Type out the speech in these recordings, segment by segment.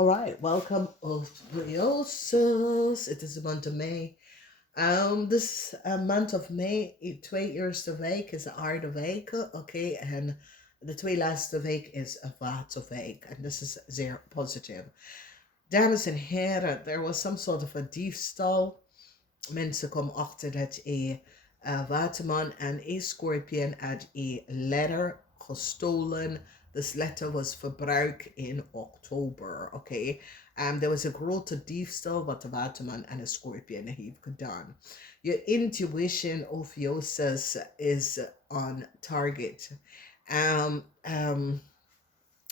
All right, welcome OPHIUCHUS. It is the month of May. This month of May, twee eerste week is de aardeweek, oké, en de twee laatste week is een waterweek, en this is zeer positive. Dames en heren, there was some sort of a diefstal. Mensen komen achter dat een waterman en een scorpion had een letter gestolen. This letter was verbruikt in oktober, oké. Er was een grote diefstal wat de waterman en de scorpion heeft gedaan. Je intuition of Joseph is on target.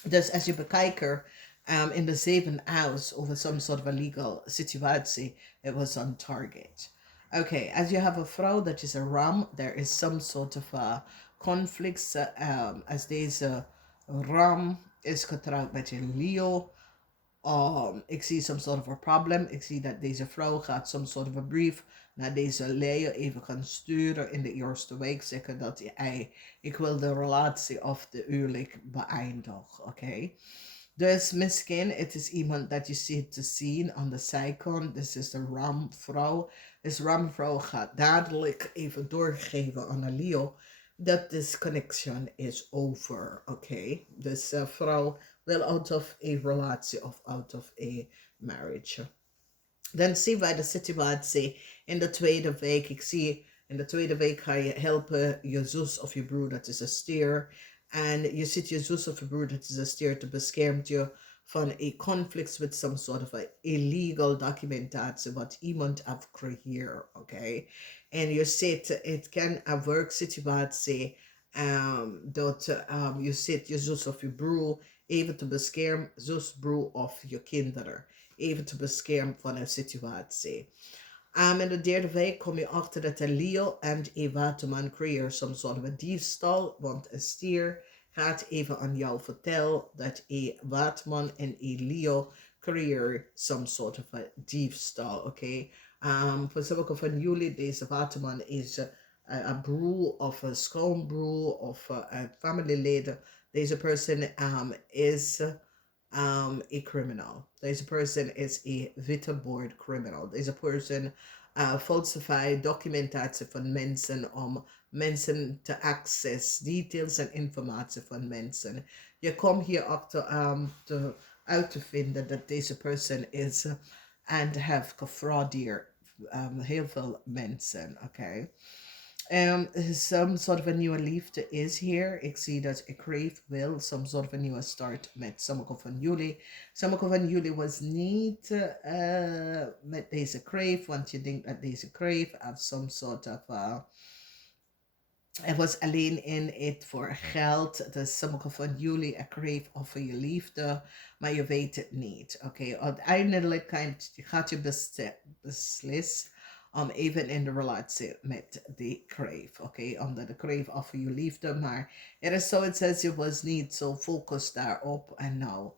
Dus als je bekijkt in the seventh house over some sort of a legal situatie, it was on target. Okay, as you have a vrouw that is a ram, there is some sort of a conflict. As deze ram is getrouwd met een Leo. Ik zie some sort of a problem. Ik zie dat deze vrouw gaat some sort of a brief naar deze Leo even gaan sturen in de eerste week. Zeggen dat ik wil de relatie of de huwelijk beëindigen. Oké. Dus misschien het is iemand dat je ziet te zien aan de zijkant. Dit is de ramvrouw. Deze ramvrouw gaat dadelijk even doorgeven aan een Leo dat this connection is over. Oké. Dus vrouw wil out of a relatie of out of a marriage. Dan zien wij de situatie in de tweede week. Ik zie in de tweede week ga je helpen je zus of je broer, dat is een stier. En je ziet je zus of je broer, dat is een stier, te beschermt je van een conflict with some sort of a illegal documentatie wat iemand heeft gecreëerd, oké. En je ziet, het kan een werksituatie dat je ziet je zus of je broer even te beschermen, zus, broer of je kinderen even te beschermen van een situatie. In de derde week kom je achter dat een Leo en een waterman creëren some sort of a diefstal, want een stier gaat even aan jou vertellen dat een waterman en een Leo creëren some sort of a diefstal, oké. Voor sommige van jullie, deze waterman is een broer of een schoonbroer of een familieleden. Deze person is a criminal. Deze person is a witte criminal. Deze person falsified documentatie van mensen om mensen te access, details en informatie van mensen. Je komt hier achter uit te vinden dat deze person is and have gefraudeerd heel veel mensen, oké. Some sort of a nieuwe liefde is hier. Ik zie dat ik crave wil some sort of a nieuwe start met sommige van jullie. Sommige van jullie was niet met deze crave, want je denkt dat deze crave heeft some sort of het was alleen in het voor geld. Dus sommige van jullie een crave of voor je liefde, maar je weet het niet. Oké, uiteindelijk gaat je beslissen om even in de relatie met de crave. Oké, omdat de crave of voor je liefde, maar er is zoiets als je was niet zo focust daarop en nou.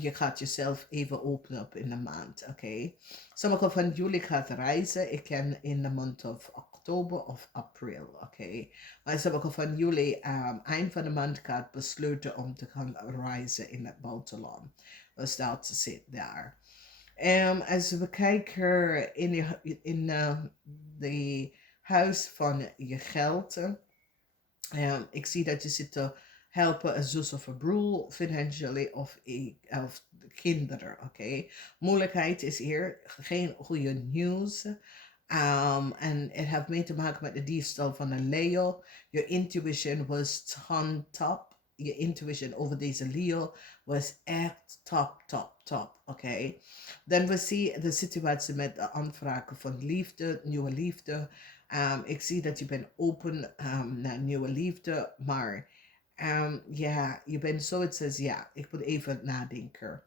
Je gaat jezelf even openen op in de maand, oké. Sommige van jullie gaat reizen. Ik ken in de maand of oktober of april, oké. Maar sommige van jullie eind van de maand gaat besluiten om te gaan reizen in het buitenland. Dus dat zit daar. Als we kijken in de huis van je geld. Ik zie dat je zit te helpen een zus of een broer financially of kinderen, oké. Moeilijkheid is hier geen goede nieuws. En het heeft mee te maken met de diefstal van een Leo. Je intuition was on top. Je intuition over deze Leo was echt top, oké. Dan we zien de situatie met de aanvragen van liefde, nieuwe liefde. Ik zie dat je bent open naar nieuwe liefde, maar ja, je bent zoiets als ja, ik moet even nadenken.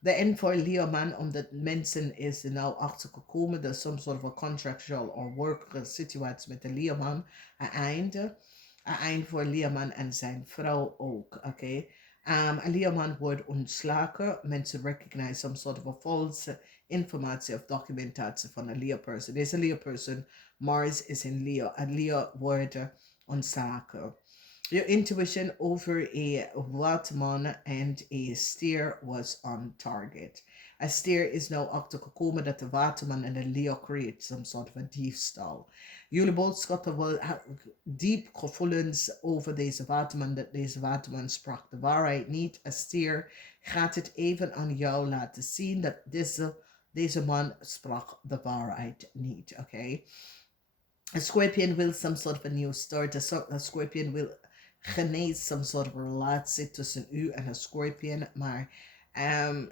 De end voor Leo man, omdat mensen is er nou achter gekomen dat some sort of a contractual or work situatie met de Leo man een einde. Een eind voor Leo man en zijn vrouw ook, oké. Een Leo man wordt ontslagen. Mensen recognize some sort of a false informatie of documentatie van een Leo person. Deze Leo person, Mars is in Leo. Een Leo wordt ontslagen. Your intuition over a waterman and a steer was on target. A steer is nou achter gekomen dat de waterman en de Leo creëert some sort of a diefstal. Jullie boodschappen wel diep gevoelens over deze waterman, dat deze waterman sprak de waarheid niet. A steer gaat het even aan jou laten zien dat deze man sprak de waarheid niet, oké? Okay? A scorpion will some sort of a new start. A scorpion will geneest some sort of relatie tussen u en een scorpion. Maar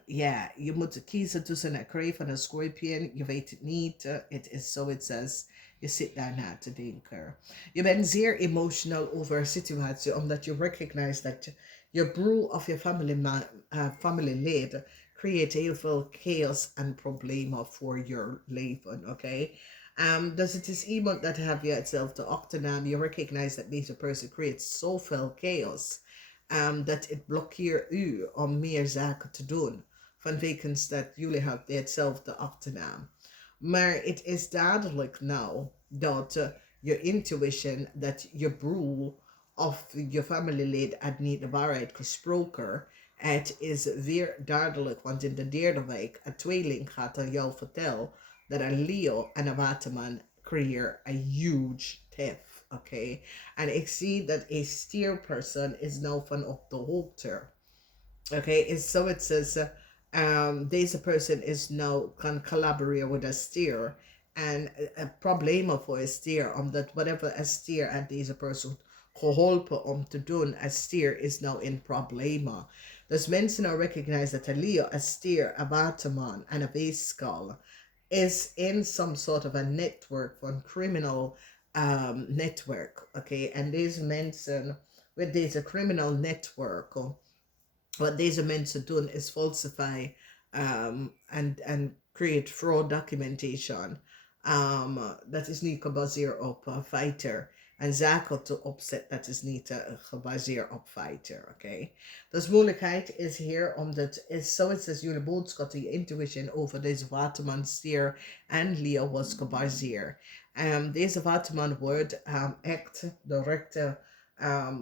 ja, je moet kiezen tussen een kreef en een scorpion. Je weet het niet. Het is so it says. Je zit daarna te denken. Je bent zeer emotional over een situatie, omdat je recognize dat je broer of je familieleden creëert heel veel chaos en problemen voor je leven, oké? Okay? Dus het is iemand dat heb je hetzelfde achternaam. Je recognize dat deze person creates zoveel chaos. Dat het blokkeert u om meer zaken te doen. Vanwege dat jullie hebben hetzelfde achternaam. Maar het is duidelijk nou dat je intuition, dat je broer of je familielid had niet de waarheid gesproken. Het is weer duidelijk, want in de derde week, een tweeling gaat aan jou vertellen dat een Leo en een waterman creëren een huge theft, oké? Okay? En ik zie dat een stierperson is nou van op de hoogte. Oké, okay? So it says, deze person is now can collaborate with a steer. En problemen voor een steer, omdat whatever een steer aan deze persoon geholpen om te doen, een steer is nou in problemen. Dus mensen nou recognize dat een Leo, een steer, een waterman en een weeskal is in some sort of a network van criminal network. Okay, en deze mensen met deze criminal network, wat deze mensen doen is falsify and create fraud documentation. Dat is niet gebaseerd op fighter. En zaken te opzetten, dat is niet gebaseerd op fighter, oké? Okay? Dus moeilijkheid is hier, omdat is zoals jullie boodschap, je intuition over deze waterman, stier en Leo was gebaseerd. Deze waterman wordt echt direct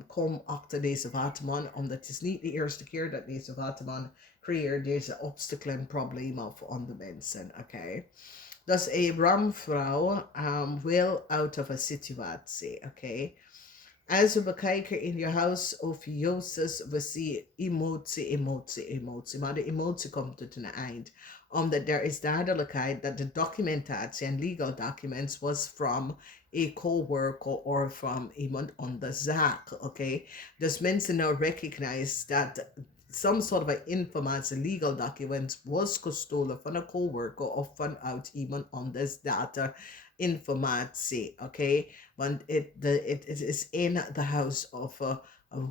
kom achter deze waterman, omdat het is niet de eerste keer dat deze waterman creëert deze obstacle en problemen voor andere mensen, oké? Okay? Dus een ramvrouw wil out of a situatie, oké? Okay? Als we bekijken in je huis OPHIUCHUS, we zien emotie. Maar de emotie komt tot een eind. Omdat er is duidelijkheid dat de documentatie en legal documents was from a co-worker or from iemand on de zaak, oké? Okay? Dus mensen nou recognize dat some sort of informatie, legal documents, was gestolen van een coworker of vanuit iemand anders data informatie, oké? Okay? Want it is in the house of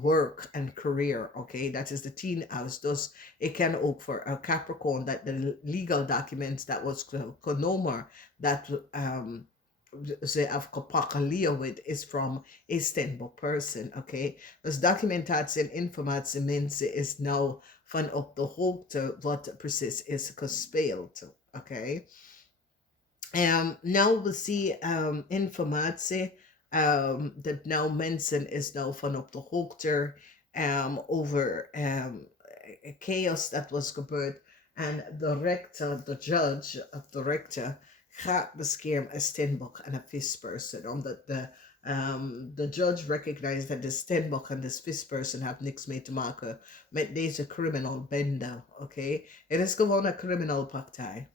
work and career, oké? Okay? Dat is de 10 house. Dus ik ken ook voor een Capricorn dat de legal documents dat was genomen, dat ze afgepakt with is from a stable person, okay? Dus documentatie en informatie mensen is nou van op de hoogte wat precies is gespeeld, okay? Nou we zien informatie dat nou mensen is nou van op de hoogte over chaos dat was gebeurd en de judge of de rechter gaat beschermen een steenbok en een visperson, omdat de judge recognized that de steenbok en de visperson hebben niks mee te maken met deze criminal bende, oké? Okay? Het is gewoon een criminal partij.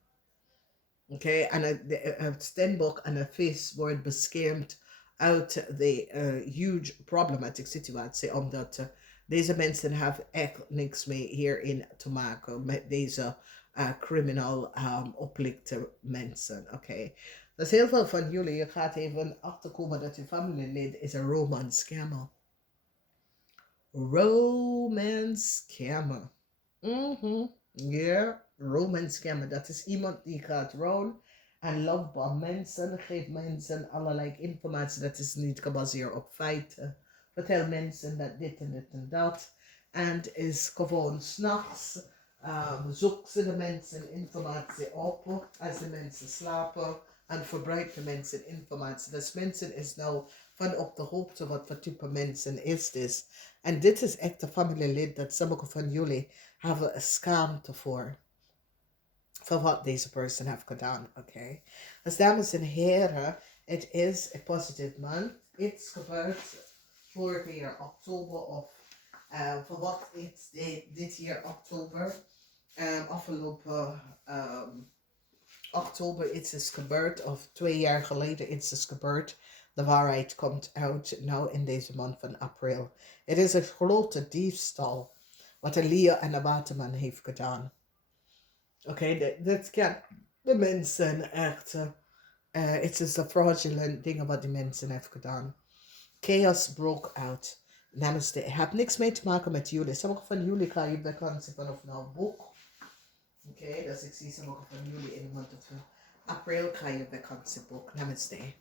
Oké, en een steenbok en een vis wordt beschermd uit de huge problematic situatie, omdat deze mensen hebben echt niks mee hierin te maken met deze criminal oplikte mensen, oké. Okay. Dus heel veel van jullie, je gaat even achterkomen dat je familielid is een romance scammer. Romance scammer. Yeah, romance scammer. Dat is iemand die gaat rond en lovebare mensen, geeft mensen allerlei informatie dat is niet gebaseerd op feiten. Vertel mensen dat dit en dit en dat. En is gewoon 's nachts zoekt ze de mensen informatie op als de mensen slapen en verbreidt de mensen informatie. Dus mensen is nou van op de hoogte wat voor type mensen is dit. En dit is echt een familielid dat sommige van jullie hebben een schaamte voor wat deze persoon heeft gedaan, oké? Dus dames en heren, het is een positive month. Iets gebeurt vorig jaar oktober of voor wat is dit jaar oktober. Afgelopen oktober iets is gebeurd of 2 jaar geleden iets is gebeurd. De waarheid komt uit nou in deze maand van april. Het is een grote diefstal wat de Leo en de waterman heeft gedaan. Oké, dit kan de mensen echt. Het is de fraudulent dingen wat die mensen hebben gedaan. Chaos broke out. Namaste. Het heeft niks mee te maken met jullie. Sommige van jullie gaan je vakantie vanaf nou boek. Oké, dus ik zie sommige van jullie in de maand of april ga je vakantie boek. Namaste.